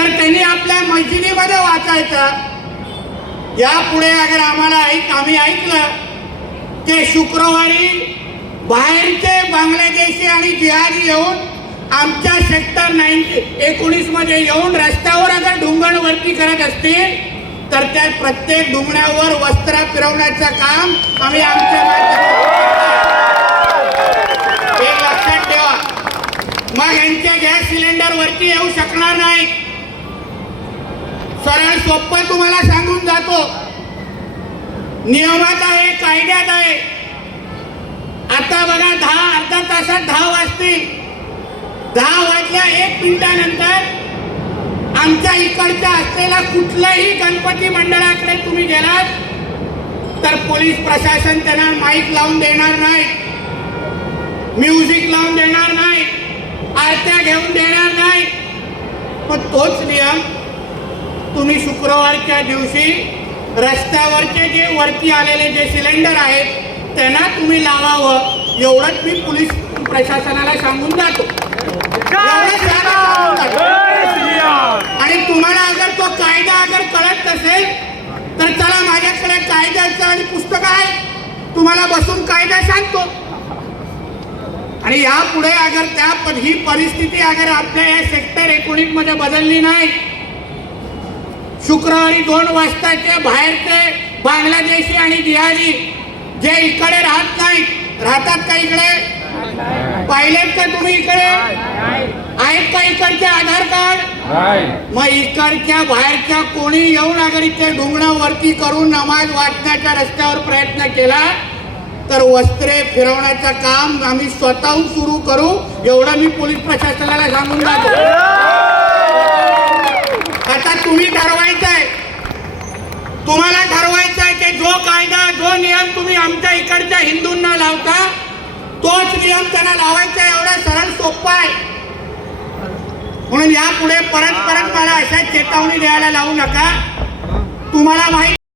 तर त्यांनी आपल्या मस्जिदीमध्ये वाचायचं। यापुढे अगर आम्ही ऐकलं की शुक्रवारी बाहेरचे बांगलादेशी आणि जिहादी येऊन आमच्या सेक्टर 19 मध्ये येऊन रस्त्यावर अगर ढुंगण वरती करत असतील तर त्या प्रत्येक ढुंगणावर वस्त्र फिरवण्याचं काम आम्ही आमच्या हे लक्षात ठेवा। मग यांच्या गॅस सिलेंडर वरती येऊ शकणार नाही। सरळ सोपं तुम्हाला सांगून जातो, नियमात आहे, कायद्यात आहे। आता बघा अर्धा तासात 10 वाजतील। 10 वाजल्या 1 मिनिटानंतर आमच्या इकडच्या असलेला कुठल्याही गणपती मंडळाकडे तुम्ही गेलात तर पोलीस प्रशासन त्यांना माईक लावून देणार नाही, म्युझिक लावून देणार नाही, आरत्या घेऊन देणार नाही। पण तोच नियम तुम्ही शुक्रवारच्या दिवशी रस्त्यावरचे जे वरती आलेले जे सिलेंडर आहेत त्यांना तुम्ही लावावं, एवढंच मी पोलीस प्रशासनाला सांगून जातो। आणि तुम्हाला अगर तो कायदा अगर कळत नसेल तर चला माझ्याकडे कायद्याचं आणि पुस्तक आहे, तुम्हाला बसून कायदा सांगतो। आणि यापुढे अगर ही परिस्थिती अगर आपल्या या सेक्टर 19 मध्ये बदलली नाही, शुक्रवारी 2 वाजताचे बाहेरचे बांगलादेशी आणि जिहादी जे इकडे राहतात का इकडे पाहिलेत का तुम्ही? इकडे आहेत का इकडचे आधार कार्ड? मग इकडच्या बाहेरच्या कोणी येऊन अगर इथे ढुंगणावरती करून नमाज वाचण्याच्या रस्त्यावर प्रयत्न केला तर वस्त्रे फिरवण्याचं काम आम्ही स्वतःहून सुरू करू, एवढं मी पोलीस प्रशासनाला सांगून जातो। आता तुम्ही ठरवायचंय, तुम्हाला ठरवायचंय की जो कायदा जो नियम तुम्ही आमच्या इकडच्या हिंदूंना लावता तोच नियम त्यांना लावायचा। एवढा सरळ सोपा आहे। म्हणून यापुढे परत मला अशा चेतावणी द्यायला लावू नका। तुम्हाला माहिती